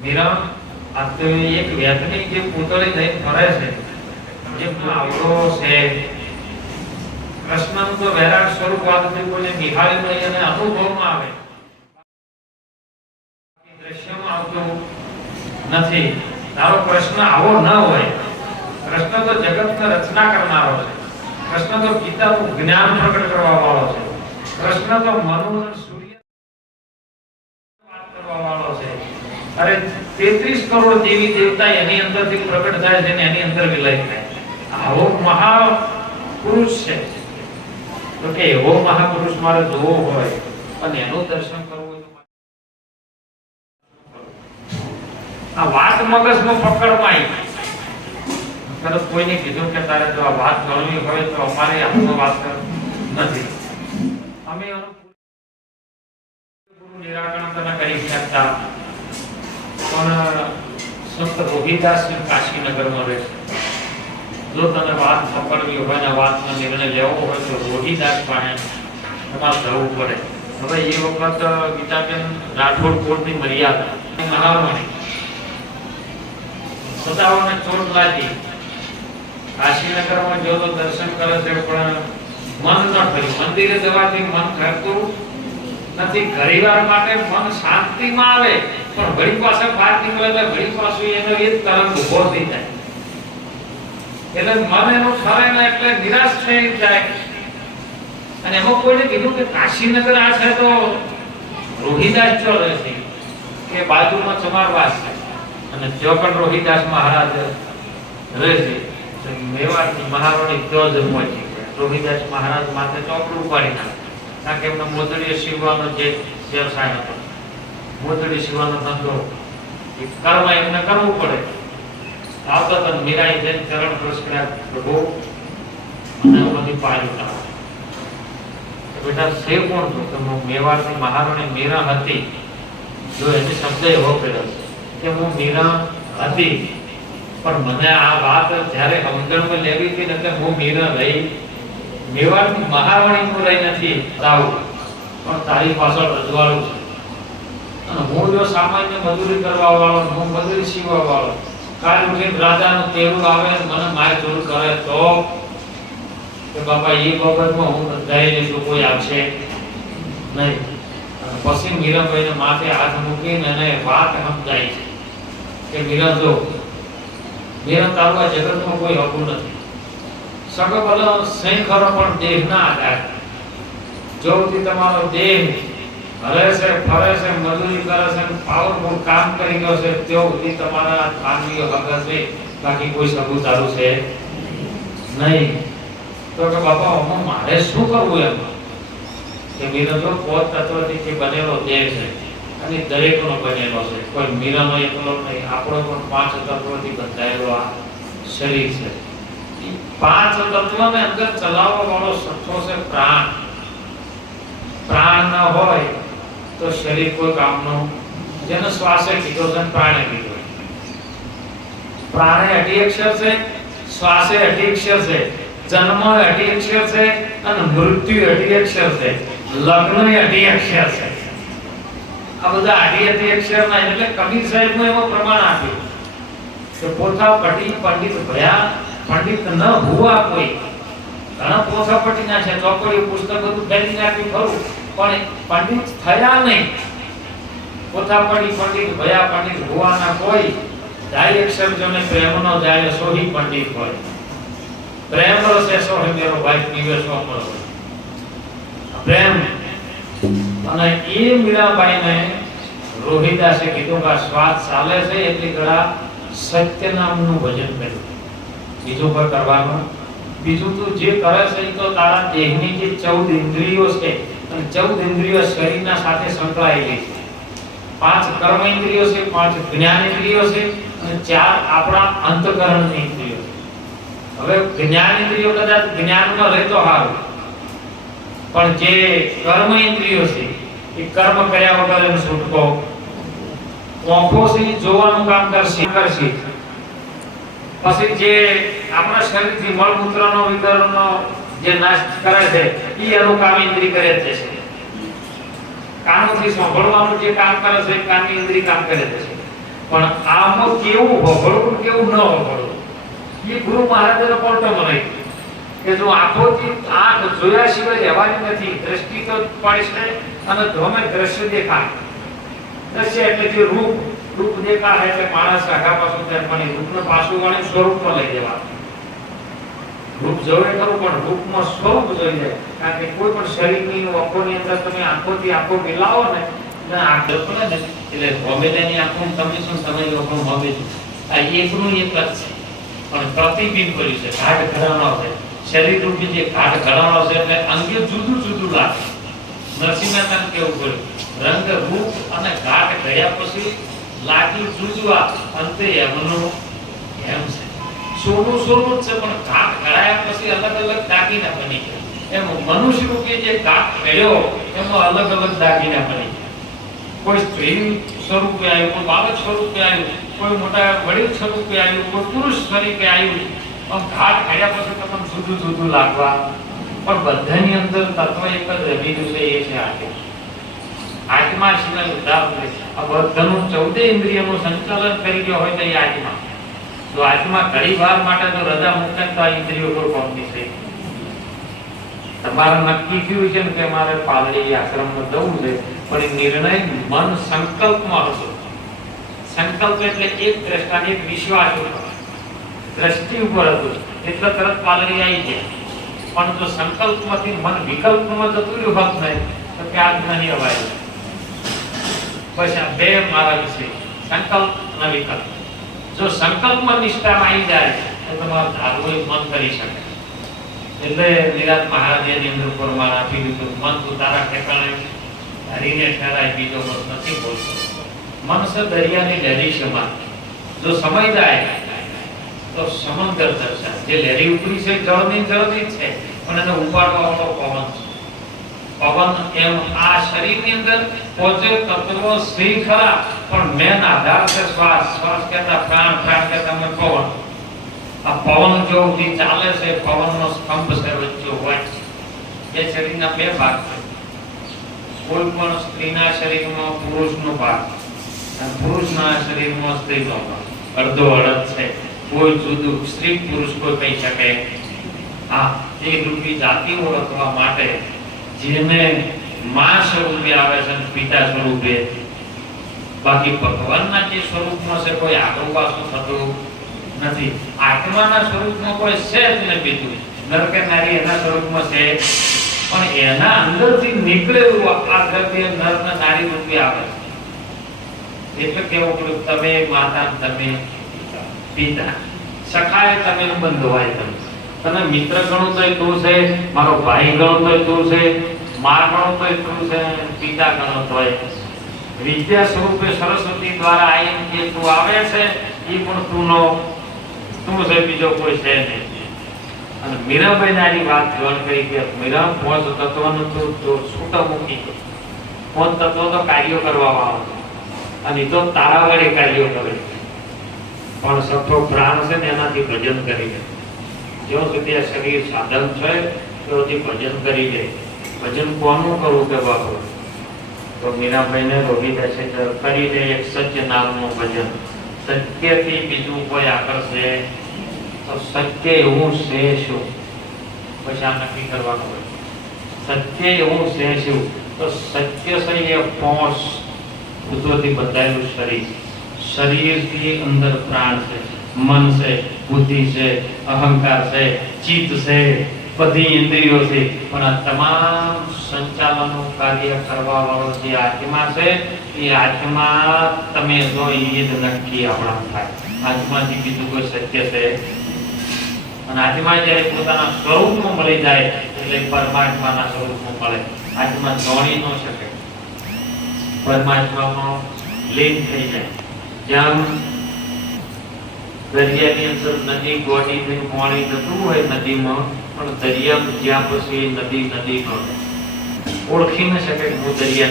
મીરા, આ એક વ્યક્તિ જે પૂતળી થઈ ફરે છે, જે આવડો છે. કૃષ્ણનું તો વૈરાગ સ્વરૂપ વાતથી કોઈને નિહાળી નહીં અને અનુભવમાં આવે. દ્રશ્યમાં આવતું નથી. તારો પ્રશ્ન આવો ન હોય. કૃષ્ણ તો જગતને રચના કરનારો છે. કૃષ્ણ તો ગીતાનું જ્ઞાન પ્રગટ કરવા વાળો છે. કૃષ્ણ તો મનુ અને સૂર્ય વાત કરવા વાળો છે અરે 33 કરોડ દેવી દેવતા એની અંદરથી પ્રગટ થાય છે ને એની અંદર વિલય થાય આવો મહા પુરુષ છે. તો કે એવો મહાપુરુષ મારે જોવો હોય અને એનું દર્શન કરવું આ વાત મગજમાં પકડમાં આવી તરત કોઈને કીધું કે તારે જો આ વાત કરવી હોય તો અમારે આપણો વાત નથી. અમે નિરાકરણ તમે કરી શકતા. પણ સંત રોહિદાસ કાશીનગરમાં રહે છે. જો તને વાત પકડવી હોય વાતનો નિર્ણય લેવો હોય તો રોહિદાસ પાસે તમારે જવું પડે. હવે એ વખત ગીતાબેન રાઠોડ કોર્ટની મર્યાદા. મહારાણી સદાઓને ચોટ લાગી. કાશીનગરમાં જો દર્શન કરે છે, પણ મન ન થયું મંદિરે જવાથી મન કરતું નથી. ઘણીવાર માટે મન શાંતિમાં આવે. પણ ઘડી પાછા બહાર નીકળે એટલે ઘડી પાછું એનો એ જ તરંગ ઊભો થઈ જાય. એટલે મન એનું ફરે ને એટલે નિરાશ થઈ જાય. અને એમાં કોઈને કીધું કે કાશીનગર આ છે તો રોહિદાસ જો રહે કે બાજુમાં ચમારવાસ છે. અને જો પણ રોહિદાસ મહારાજ રહે છે મેવાડની મહારાણી જો જ પહોંચી રોહિદાસ મહારાજ માથે ચોપડું પાડી નાખ્યું કારણ કે એમને મોદડીએ શિવવાનો જે વ્યવસાય હતો. મોદડી સીવવાનો ધંધો કર્મ એમને કરવું પડે. આવતા તન મીરાઈ જઈને ચરણ સ્પર્શ પ્રભુ. મને બધી પાડી ઉતારો બેટા સે કોણ તો? કે હું મેવાડની મહારાણી મીરા હતી. જો એને શબ્દ એવો કર્યો કે હું મીરા હતી. પણ મને આ વાત જ્યારે સમજણમાં લેવી હતી એટલે હું મીરા રહી. મેવાડની મહારાણી હું રહી નથી. તાવ પણ તારી પાછળ રજવાડું છે. હું જો સામાન્ય મજૂરી કરવા વાળો હું મજૂરી સીવા વાળો. કાલ ઉઠીને રાજાનું તેરું આવે મને માય ચોર કરે તો? કે બાપા એ બાબતમાં હું બંધાઈ નહીં કોઈ આવશે નહીં પછી મીરાભાઈને માથે હાથ મૂકીને એને વાત સમજાય છે. કે મીરા, જો, મીરા તારું આ જગતમાં કોઈ હકું નથી. સગો ભલો સહી ખરો પણ દેહના આધાર. જો તમારો દેહ હરે છે, ફરે છે, મજૂરી કરે છે પાવરફુલ કામ કરી ગયો છે, તેઓ સુધી તમારા માનવીય હક હશે, બાકી કોઈ સગું તારું છે નહીં. તો કે બાપા હું મારે શું કરવું એમ? કે મીરજો પોત તત્વથી જે બનેલો દેહ છે, અને દરેકનો બનેલો છે. કોઈ મીરાનો એકલો નહીં, આપણો પણ પાંચ તત્વથી બંધાયેલો આ શરીર છે. પાંચ તત્વને અંદર ચલાવવા વાળો સત્વો છે પ્રાણ. પ્રાણ ન હોય તો શરીર કોઈ કામનું જેનો શ્વાસે કીધો છે પ્રાણે કીધો પ્રાણે અઢી અક્ષર છે, શ્વાસે અઢી અક્ષર છે, જન્મ અઢી અક્ષર છે અને મૃત્યુ અઢી અક્ષર છે, લગ્ન અઢી અક્ષર છે. આ બધા અઢી અઢી અક્ષર ના એટલે કબીર સાહેબનું એવો પ્રમાણ આપ્યું કે પોથા પટી પંડિત ભયા, પંડિત ન હોવા કોઈ. ઘણા પોથા પટી ના છે ચોપડી પુસ્તક બધું ફેરી નાખ્યું ખરું. પણ પંડિત થયા નહીં. પોથા પડી પંડિત, ભયા પંડિત હુવાના કોઈ જાય અક્ષર જોને પ્રેમનો જાય સોહી પંડિત હોય. પ્રેમ રસે સોહી મેરો ભાઈ પીવે સો અમર હોય. પ્રેમ. અને એ મીરાબાઈને રોહિદાસે કીધું કે આ સ્વાદ ચાલે છે, એટલી ઘડા સત્ય નામનું ભજન કર્યું. બીજું કોઈ કરવાનું? બીજું તું જે કરે છે, એ તો તારા દેહની જે ચૌદ ઇન્દ્રિયો છે અને ચૌદ ઇન્દ્રિયો શરીરના સાથે સંકળાયેલી છે. પાંચ કર્મ ઇન્દ્રિયો છે, પાંચ જ્ઞાન ઇન્દ્રિયો છે અને ચાર આપણા અંતકરણ ઇન્દ્રિયો હવે જ્ઞાન ઇન્દ્રિયો કદાચ જ્ઞાનમાં રહેતો પણ જે કર્મ ઇન્દ્રિયો છે, એ કર્મ કર્યા વગર એનો છૂટકો આંખો છે જોવાનું કામ કરશે કરશે. પછી જે આપણા શરીરથી મળમૂત્રનો વિતરણનો જે નાશ કરે છે એ એનું કામ ઇન્દ્રિય કરે છે કાનોથી સાંભળવાનું જે કામ કરે છે કાનની ઇન્દ્રિય કામ કરે છે પણ આમાં કેવું હોભળવું કેવું ન હોભળવું એ ગુરુ મહારાજનો પોર્ટો મને કે જો આંખોથી આંખ જોયા સિવાય રહેવાની નથી, દ્રષ્ટિ તો પડશે અને ધોમે દ્રશ્ય દેખાય. દ્રશ્ય એટલે જે રૂપ રૂપ દેખાય એટલે માણસ આખા પાછું ત્યાં પણ રૂપને પાછું વાળી સ્વરૂપમાં લઈ જવાનું. રૂપ જરૂરી ખરું, પણ રૂપમાં સ્વરૂપ જોઈ કારણ કે કોઈ પણ શરીરની આંખોની અંદર તમે આંખોથી આંખો મિલાવો ને ઘાટ ઘડાનો છે. એટલે અંગે જુદું જુદું લાગે. નરસિંહ મહેતાને કેવું પડ્યું? રંગ, રૂપ અને ઘાટ ગયા પછી લાગ્યું જુદું આ અંતે એમનું એમ છે. સોનું સોનું છે, પણ ઘાટ ઘડાયા પછી અલગ અલગ દાગીના બની ગયા. એમ મનુષ્ય રૂપે જે ઘાટ ઘડ્યો, એમાં અલગ અલગ દાગીના બની ગયા. કોઈ સ્ત્રી સ્વરૂપે આવ્યું, કોઈ બાળક સ્વરૂપે આવ્યું, કોઈ મોટા વડીલ સ્વરૂપે આવ્યું, કોઈ પુરુષ સ્વરૂપે આવ્યું. આમ ઘાટ ઘડ્યા પછી તમને જુદું જુદું લાગવા. પણ બધાની અંદર તત્વ એક જ રમી છે, એ છે આત્મા. આત્મા સિવાય ઉદાહરણ આ બધાનું ચૌદે ઇન્દ્રિયનું સંચાલન કરી ગયો હોય તો એ આત્મા. તો આજમાં ઘણી વાર માટે તો રજા મૂકે તો ઇન્દ્રિયો પર પહોંચી છે. તમારે નક્કી થયું છે કે મારે પાલડી આશ્રમમાં જવું છે, પણ નિર્ણય મન સંકલ્પમાં હતો. સંકલ્પ એટલે એક દ્રષ્ટા એક વિશ્વાસ દ્રષ્ટિ ઉપર હતું. એટલે તરત પાલડી આવી જાય પણ જો સંકલ્પમાંથી મન વિકલ્પમાં જતું રહ્યું હોત નહીં તો ત્યાં જ નહીં અવાય. આ બે મારા વિશે. સંકલ્પ અને વિકલ્પ. જો સંકલ્પમાં નિષ્ઠામાં આવી જાય, તો તમારું ધારવું મન કરી શકે. એટલે નિરાત મહારાજની અંદર પ્રમાણ આપી દીધું. મન તું તારા ઠેકાણે હરીને ઠેરાય બીજો મત નથી બોલતો. મન છે દરિયાની લહેરી સમાન. જો સમય જાય, તો સમંદર દર્શન. જે લહેરી ઉપરી છે, જળની જળની છે, પણ એને ઉપાડવા વાળો પવન છે. પવન એમ આ શરીરની અંદર પોતે તત્વો શ્રી ખરા. પણ મેન આધાર છે શ્વાસ શ્વાસ કહેતા પ્રાણ પ્રાણ કહેતા અમે પવન. આ પવન જો ઊભી ચાલે છે, પવનનો સ્તંભ છે વચ્ચે હોય. એ શરીરના બે ભાગ છે. કોઈ પણ સ્ત્રીના શરીરમાં પુરુષનો ભાગ અને પુરુષના શરીરમાં સ્ત્રીનો ભાગ. અડધો અડધ છે. કોઈ જુદું સ્ત્રી પુરુષ કોઈ કહી શકે. હા તે રૂપી જાતિ ઓળખવા માટે જેને માં સ્વરૂપે આવે છે પિતા સ્વરૂપે બાકી ભગવાનના જે સ્વરૂપમાં છે, કોઈ આગળ થતું નથી. આત્માના સ્વરૂપમાં કોઈ છે જ ને બીજું. નર નારી એના સ્વરૂપમાં છે. પણ એના અંદરથી નીકળેલું આ દ્રવ્ય નર ને નારી રૂપે આવે છે. એટલે કેવું પડ્યું તમે માતા, તમે પિતા. સખાય તમે બંધવાય તમે. તમે મિત્ર ગણો તોય તું છે, મારો ભાઈ ગણો તોય તું છે, મા ગણો તો તું છે, પિતા ગણો તોય વિદ્યા સ્વરૂપે સરસ્વતી દ્વારા આયન જે તું આવે છે એ પણ તું નો, તું છે, બીજો કોઈ છે નહીં. અને મીરાબાઈ નારી વાત જોણ કરી કે મીરા પોત તત્વનું તું તો છૂટા મૂકી પોચ તત્વ તો કાર્યો કરવા આવે અને તો તારા વડે કાર્યો કરે પણ સઠો પ્રાણ છે ને એનાથી ભજન કરી લે જ્યાં સુધી આ શરીર સાધન છે, ત્યાં સુધી ભજન કરી લે ભજન કોનું કરવું કે બાપુ? તો મીરાભાઈને રોહિત છે કે કરી લે એક સત્ય નામનું ભજન. સત્યથી બીજું કોઈ આકર્ષે તો સત્ય એવું છે શું? પછી આ નક્કી કરવાનું હોય. સત્ય એવું છે શું? તો સત્ય છે એ પોષ ભૂતોથી બતાવેલું શરીર. શરીરથી અંદર પ્રાણ છે, મન છે, બુદ્ધિ છે, અહંકાર છે, ચિત્ત છે બધી ઇન્દ્રિયો છે પણ આ તમામ સંચાલનનું કાર્ય કરવા વાળો જે આત્મા છે, એ આત્મા તમે જો એ જ નક્કી આપણા થાય. આત્માથી બીજું કોઈ શક્ય છે? અને આત્મા જ્યારે પોતાના સ્વરૂપમાં મળી જાય, એટલે પરમાત્માના સ્વરૂપમાં મળે. આત્મા જોણી ન શકે. પરમાત્મામાં લીન થઈ જાય. જેમ દરિયાની અંદર નદી ગોડી પાણી જતું હોય, નદીમાં પણ દરિયા જ્યાં પછી નદી નદી પણ ઓળખી ન શકે હું દરિયા